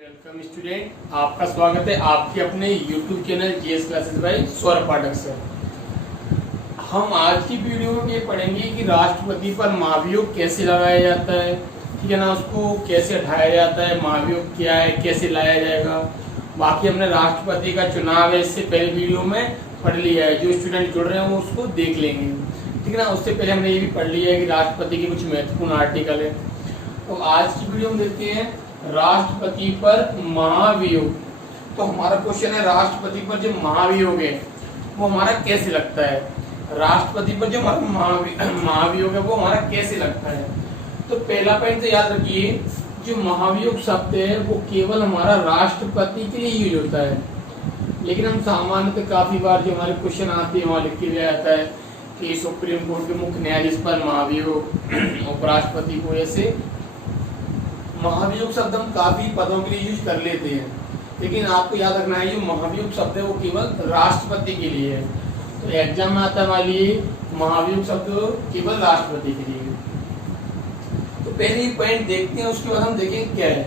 Welcome student, आपका स्वागत है आपके अपने YouTube channel GS classes bye Saurabh पाठक सर। हम आज की वीडियो में ये पढ़ेंगे कि राष्ट्रपति पर महाभियोग कैसे लगाया जाता है, ठीक है ना, उसको कैसे हटाया जाता है, महाभियोग क्या है, कैसे लाया जाएगा। बाकी हमने राष्ट्रपति का चुनाव है इससे पहले वीडियो में पढ़ लिया है, जो स्टूडेंट जुड़ रहे हैं वो उसको देख लेंगे, ठीक है ना। उससे पहले हमने ये भी पढ़ लिया है कि राष्ट्रपति के कुछ महत्वपूर्ण आर्टिकल है। तो आज की वीडियो में देखते हैं राष्ट्रपति पर महाभियोग। तो हमारा क्वेश्चन है राष्ट्रपति पर जो महाभियोग है वो हमारा कैसे लगता है, राष्ट्रपति पर जो महाभियोग है वो हमारा कैसे लगता है। तो पहला पॉइंट तो याद रखिए, जो महाभियोग शब्द है वो केवल हमारा राष्ट्रपति के लिए यूज होता है, लेकिन हम सामान्यतः काफी बार जो हमारे क्वेश्चन आते हैं वहाँ लिख के दिया जाता है कि सुप्रीम कोर्ट के मुख्य न्यायाधीश पर महाभियोग, उपराष्ट्रपति को, ऐसे महाभियोग शब्द हम काफी पदों के लिए यूज कर लेते हैं, लेकिन आपको याद रखना है जो महाभियोग शब्द है वो केवल राष्ट्रपति के लिए है। तो एग्जाम में आता है हमारे लिए महाभियोग शब्द केवल राष्ट्रपति के लिए। तो पहले ये पॉइंट देखते हैं, उसके बाद हम देखेंगे क्या है।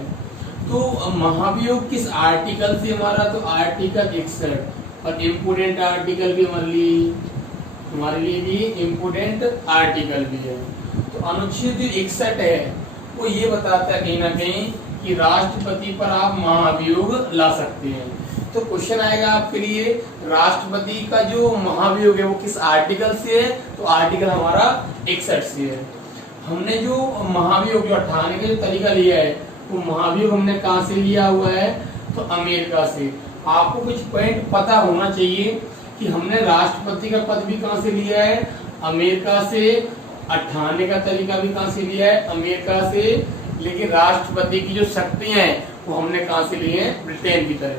तो महाभियोग किस आर्टिकल से हमारा, तो आर्टिकल 61, और इम्पोर्टेंट आर्टिकल भी हमारे लिए भी इम्पोर्टेंट आर्टिकल भी है। तो अनुच्छेद 61 है वो ये बताता है कहीं ना कहीं कि राष्ट्रपति पर आप महाभियोग ला सकते हैं। तो क्वेश्चन आएगा आपके लिए राष्ट्रपति का जो महाभियोग है वो किस आर्टिकल से है, तो आर्टिकल हमारा 61 से है। हमने जो महाभियोग जो हटाने का जो तरीका लिया है वो महाभियोग हमने कहाँ से लिया हुआ है, तो अमेरिका से। आपको कुछ पॉइंट पता होना चाहिए कि हमने राष्ट्रपति का पद भी कहाँ से लिया है, अमेरिका से, हटाने का तरीका भी कहाँ से लिया है, अमेरिका से, लेकिन राष्ट्रपति की जो शक्तियां हैं वो हमने कहाँ से लिए हैं, ब्रिटेन की तरह।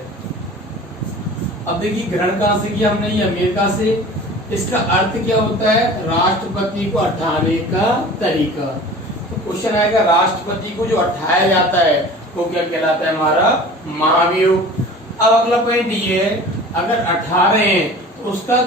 अब देखिए ग्रहण कहाँ से किया हमने, ये अमेरिका से। इसका अर्थ क्या होता है, राष्ट्रपति को हटाने का तरीका। तो क्वेश्चन आएगा राष्ट्रपति को जो हटाया जाता है वो क्या कहलाता है, हमारा महाभियोग। अब अगला पॉइंट ये है, अगर 18 हैं तो उसका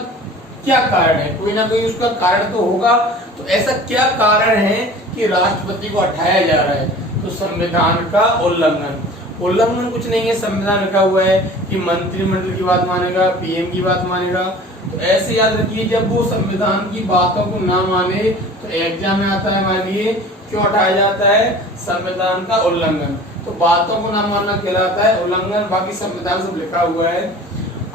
क्या कारण है, कोई ना कोई उसका कारण तो होगा। तो ऐसा क्या कारण है कि राष्ट्रपति को हटाया जा रहा है, तो संविधान का उल्लंघन कुछ नहीं है। संविधान लिखा हुआ है कि मंत्रिमंडल की बात मानेगा, पीएम की बात मानेगा। तो ऐसे याद रखिए जब वो संविधान की बातों को ना माने तो एग्जाम में आता है हमारे लिए क्यों हटाया जाता है, संविधान का उल्लंघन। तो बातों को ना मानना कहलाता है उल्लंघन, बाकी संविधान सब लिखा हुआ है।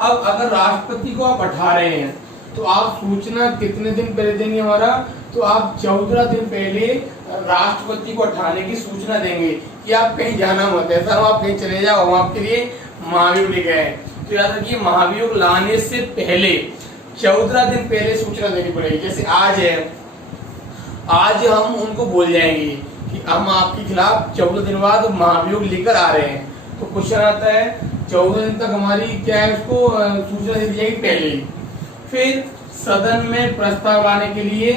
अब अगर राष्ट्रपति को आप हटा रहे हैं तो आप सूचना कितने दिन पहले देंगे हमारा, तो आप 14 दिन पहले राष्ट्रपति को हटाने की सूचना देंगे कि आप कहीं जाना मत है, सर आप कहीं चले जाओ, हम आपके लिए महाभियोग लेके आए। तो याद रखिए महाभियोग लाने से पहले 14 दिन पहले सूचना देनी पड़ेगी। जैसे आज है, आज हम उनको बोल जाएंगे कि हम आपके खिलाफ 14 दिन बाद महाभियोग लेकर आ रहे हैं। तो क्वेश्चन आता है 14 दिन तक हमारी क्या है, उसको सूचना दे दी जाएगी पहले ही। फिर सदन में प्रस्ताव लाने के लिए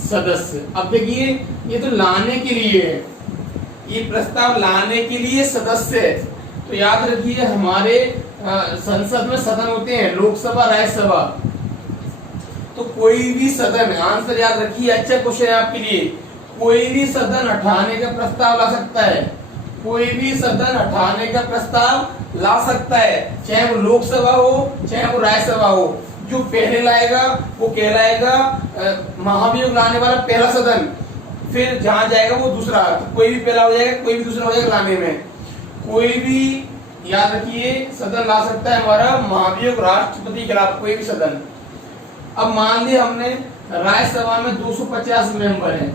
सदस्य, अब देखिए ये तो लाने के लिए है, ये प्रस्ताव लाने के लिए सदस्य है। तो याद रखिए हमारे संसद में सदन होते हैं, लोकसभा, राज्यसभा। तो कोई भी सदन, आंसर याद रखिए, अच्छा क्वेश्चन है आपके लिए, कोई भी सदन हटाने का प्रस्ताव ला सकता है, कोई भी सदन हटाने का प्रस्ताव ला सकता है, चाहे वो लोकसभा हो चाहे वो राज्यसभा हो। जो पहले लाएगा वो कहलाएगा महाभियोग लाने वाला पहला सदन, फिर जहां जाएगा वो दूसरा। तो कोई भी पहला हो जाएगा, कोई भी दूसरा हो जाएगा लाने में। कोई भी याद रखिए सदन ला सकता है हमारा महाभियोग राष्ट्रपति के खिलाफ, कोई भी सदन। अब मान लिया हमने राज्यसभा में 250 मेंबर हैं,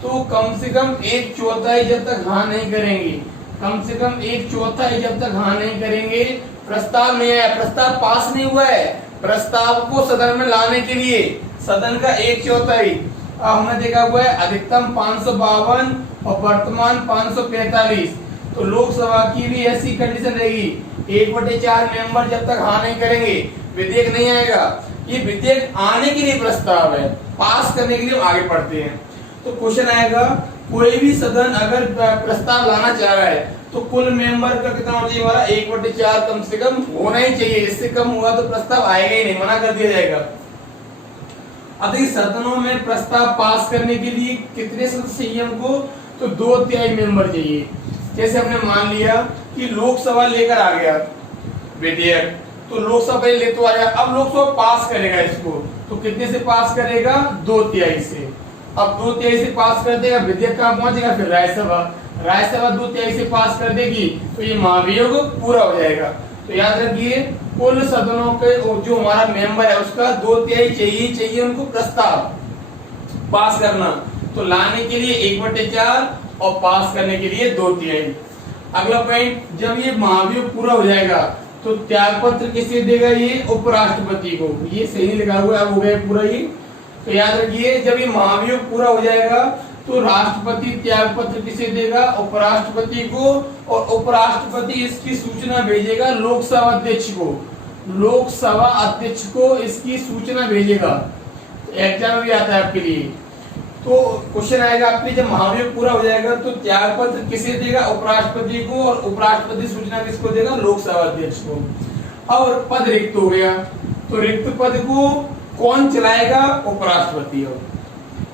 तो कम से कम 1/4 जब तक हाँ नहीं करेंगे, कम से कम 1/4 जब तक हाँ नहीं करेंगे, प्रस्ताव नहीं आया, प्रस्ताव पास नहीं हुआ है। प्रस्ताव को सदन में लाने के लिए सदन का 1/4, हमने देखा हुआ है अधिकतम 552 और वर्तमान 545। तो लोकसभा की भी ऐसी कंडीशन रहेगी, 1/4 मेंबर जब तक हाँ नहीं करेंगे विधेयक नहीं आएगा। ये विधेयक आने के लिए प्रस्ताव है, पास करने के लिए आगे बढ़ते हैं। तो क्वेश्चन आएगा कोई भी सदन अगर प्रस्ताव लाना चाह रहा है तो कुल मेंबर का कितना होना चाहिए, हमारा 1/4 कम से कम होना ही चाहिए। इससे कम हुआ तो प्रस्ताव आएगा ही नहीं, मना कर दिया जाएगा। अब इस सदनों में प्रस्ताव पास करने के लिए कितने सदस्य चाहिए हमको, तो 2/3 मेंबर चाहिए। जैसे हमने मान लिया कि लोकसभा लेकर आ गया विधेयक, तो लोकसभा ले तो आया, अब लोकसभा पास करेगा इसको, तो कितने से पास करेगा? 2/3 से। अब 2/3 से पास कर देगा, विधेयक कहाँ पहुंचेगा? फिर राज्यसभा, राज्यसभा 2/3 से पास कर देगी, तो ये महाभियोग पूरा हो जाएगा। तो याद रखिए कुल सदनों के जो हमारा मेंबर है उसका 2/3 चाहिए उनको प्रस्ताव पास करना, तो लाने के लिए 1/4 और पास करने के लिए 2/3। अगला पॉइंट, जब ये महाभियोग पूरा हो जाएगा तो त्यागपत्र किसे देगा? ये उपराष्ट्रपति को। ये सही लिखा हुआ है, हो गया पूरा ये। तो याद रखिए जब ये महाभियोग पूरा हो जाएगा तो राष्ट्रपति त्यागपत्र किसे देगा? उपराष्ट्रपति को, और उपराष्ट्रपति इसकी सूचना भेजेगा लोकसभा अध्यक्ष को, लोकसभा अध्यक्ष को इसकी सूचना भेजेगा। एग्जाम भी आता है आपके लिए, तो क्वेश्चन आएगा आपके, जब महाभियोग पूरा हो जाएगा तो त्यागपत्र किसे देगा? उपराष्ट्रपति को, और उपराष्ट्रपति सूचना किसको देगा? लोकसभा अध्यक्ष को। और पद रिक्त हो गया, तो रिक्त पद को कौन चलाएगा? उपराष्ट्रपति हो।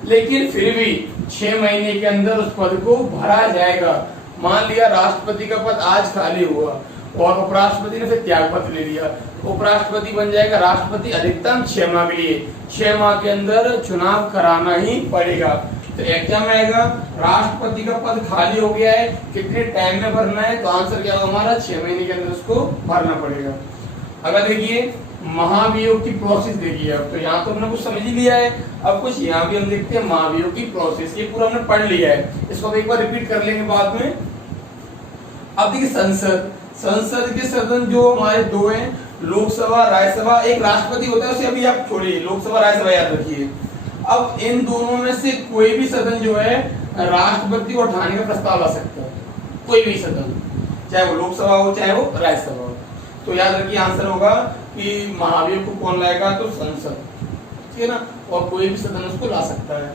लेकिन फिर भी 6 महीने के अंदर उस पद को भरा जाएगा। मान लिया राष्ट्रपति का पद आज खाली हुआ और उपराष्ट्रपति ने फिर त्यागपत्र ले लिया, उपराष्ट्रपति बन जाएगा। राष्ट्रपति अधिकतम 6 माह के लिए, 6 माह के अंदर चुनाव कराना ही पड़ेगा। तो एग्जाम में आएगा राष्ट्रपति का पद खाली हो गया है, कितने टाइम में भरना है? तो आंसर क्या होगा हमारा? 6 महीने के अंदर उसको भरना पड़ेगा। अगर देखिए महाभियोग की प्रोसेस देखिए, अब तो यहाँ तो हमने कुछ समझ ही लिया है, अब कुछ यहाँ भी हम देखते हैं महाभियोग की प्रोसेस। ये पूरा हमने पढ़ लिया है, इसको एक बार रिपीट कर लेंगे बाद में। अब देखिए संसद के सदन जो हमारे 2 हैं, लोकसभा राज्यसभा, एक राष्ट्रपति होता है उसे अभी आप छोड़िए, लोकसभा राज्यसभा याद रखिए। अब इन दोनों में से कोई भी सदन जो है राष्ट्रपति को उठाने का प्रस्ताव ला सकता है, कोई भी सदन, चाहे वो लोकसभा हो चाहे वो राज्यसभा हो। तो याद रखिए आंसर होगा कि महाभियोग को कौन लाएगा? तो संसद, ठीक है ना, और कोई भी सदन उसको ला सकता है।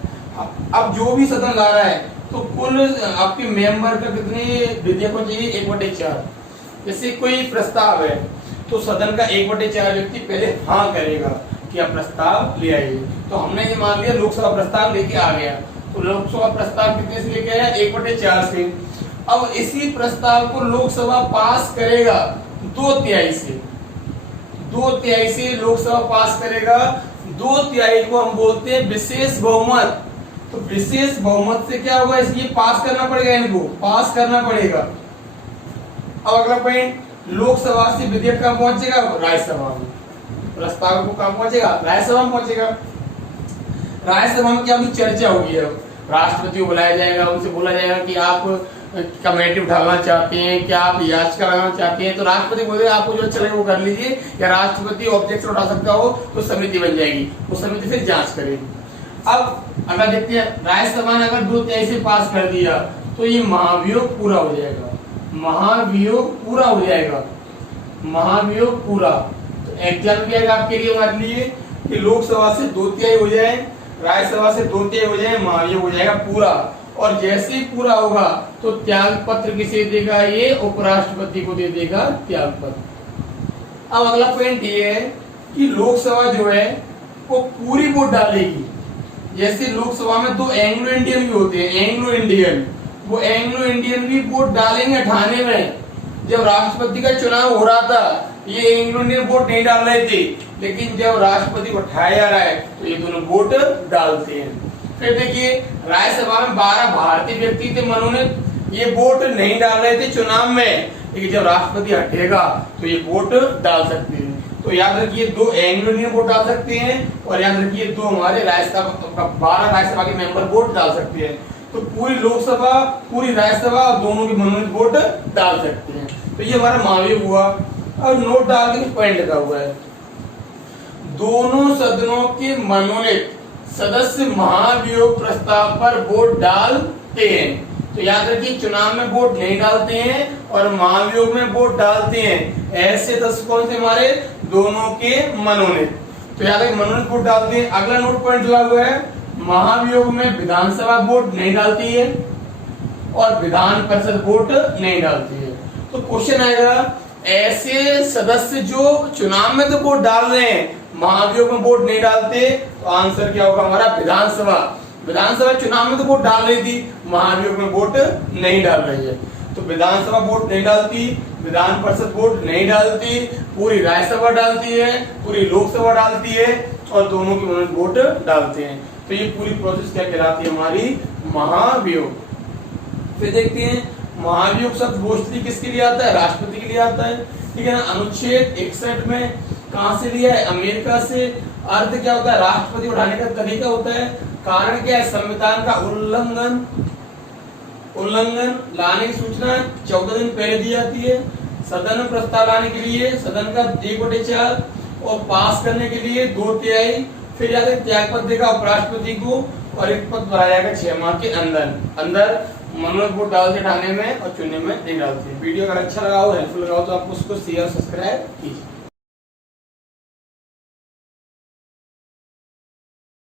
अब जो भी सदन ला रहा है तो कुल आपके मेंबर का कितने विधेयकों चाहिए? 1/4। जैसे कोई प्रस्ताव है तो सदन का 1/4 व्यक्ति पहले हाँ करेगा कि आप प्रस्ताव ले आइए। तो हमने ये मान लिया लोकसभा प्रस्ताव लेके आ गया, तो लोकसभा प्रस्ताव कितने से लेके आया? 1/4 से। अब इसी प्रस्ताव को लोकसभा पास करेगा 2/3 से, 2/3 से लोकसभा पास करेगा। 2/3 को हम बोलते हैं विशेष बहुमत। तो विशेष बहुमत से क्या होगा? इसलिए पास करना पड़ेगा, इनको पास करना पड़ेगा। अब अगला पॉइंट, लोकसभा से विधेयक कहाँ पहुंचेगा? राज्यसभा में। प्रस्ताव को कहाँ पहुंचेगा? राज्यसभा में पहुंचेगा। राज्यसभा में क्या होगी? चर्चा होगी। अब राष्ट्रपति को बुलाया जाएगा, उनसे बोला जाएगा कि आप कमेटी उठाना चाहते हैं, क्या आप याचिका लगाना चाहते हैं? तो राष्ट्रपति बोलेगा आपको जो अच्छा लगे वो कर लीजिए, या राष्ट्रपति ऑब्जेक्शन उठा सकता हो तो समिति बन जाएगी, वो समिति फिर जांच करेगी। अब अगर देखते हैं राज्यसभा ने अगर 2/3 से पास कर दिया तो ये महाभियोग पूरा हो जाएगा, महाभियोग पूरा हो जाएगा, महाभियोग पूरा। तो एग्जाम भी आएगा आपके लिए हमारे लिए कि लोकसभा से 2/3 हो जाए, राज्यसभा से 2/3 हो जाए, महाभियोग हो जाएगा पूरा। और जैसे ही पूरा होगा तो त्याग पत्र किसे देगा? ये उपराष्ट्रपति को दे देगा त्याग पत्र। अब अगला पॉइंट ये है कि लोकसभा जो है वो पूरी वोट डालेगी। जैसे लोकसभा में 2 एंग्लो इंडियन भी होते हैं, एंग्लो इंडियन, वो एंग्लो इंडियन भी वोट डालेंगे 98 में। जब राष्ट्रपति का चुनाव हो रहा था ये एंग्लो इंडियन वोट नहीं डाल रहे थे, लेकिन जब राष्ट्रपति को उठाया जा रहा है तो ये दोनों वोट डालते हैं। फिर देखिए राज्यसभा में 12 भारतीय व्यक्ति थे मनोनीत, ये वोट नहीं डाल रहे थे चुनाव में, लेकिन जब राष्ट्रपति हटेगा तो ये वोट डाल सकते हैं। तो याद रखिए 2 एंग्लो इंडियन वोट डाल सकते हैं, और याद रखिए 2 हमारे राज्यसभा 12 राज्यसभा के मेंबर वोट डाल सकते हैं। तो पूरी लोकसभा, पूरी राज्यसभा और दोनों की मनोनीत वोट डाल सकते हैं। तो ये हमारा महाभियोग हुआ। और नोट डाल के पॉइंट लगा हुआ है, दोनों सदनों के मनोनीत सदस्य महाभियोग प्रस्ताव पर वोट डालते हैं। तो याद रखिए चुनाव में वोट नहीं डालते हैं और महाभियोग में वोट डालते हैं, ऐसे सदस्य कौन से? हमारे दोनों के मनोनीत। तो याद रखिए मनोनीत वोट डालते हैं। अगला नोट पॉइंट लगा हुआ है, महाभियोग में विधानसभा वोट नहीं डालती है और विधान परिषद वोट नहीं डालती है। तो क्वेश्चन आएगा ऐसे सदस्य जो चुनाव में तो वोट डाल रहे हैं, महाभियोग में वोट नहीं डालते, तो आंसर क्या होगा हमारा? विधानसभा। विधानसभा चुनाव में तो वोट डाल रही थी, महाभियोग में वोट नहीं डाल रही है। तो विधानसभा वोट नहीं डालती, विधान परिषद वोट नहीं डालती, पूरी राज्यसभा डालती है, पूरी लोकसभा डालती है और दोनों के वोट डालते हैं। तो ये पूरी प्रोसेस क्या कहलाती है हमारी, महाभियोग। फिर देखते हैं महाभियोग शब्द मोस्टली किसके लिए आता है, राष्ट्रपति के लिए आता है, ठीक है ना। अनुच्छेद 61 में कहां से लिया है, अमेरिका से। अर्थ क्या होता है, राष्ट्रपति उठाने का तरीका होता है। कारण क्या है, संविधान का उल्लंघन लाने की सूचना 14 दिन पहले दी जाती है। सदन में प्रस्ताव लाने के लिए सदन का 1/4 और पास करने के लिए 2/3, फिर जाकर त्याग पत्र देगा उपराष्ट्रपति को और एक पद भरा जाएगा 6 माह के अंदर मनोनयन वोट डालते ठाने में और चुनने में नहीं डालते। वीडियो अगर अच्छा लगा हो, हेल्पफुल लगा हो तो आप उसको शेयर सब्सक्राइब कीजिए।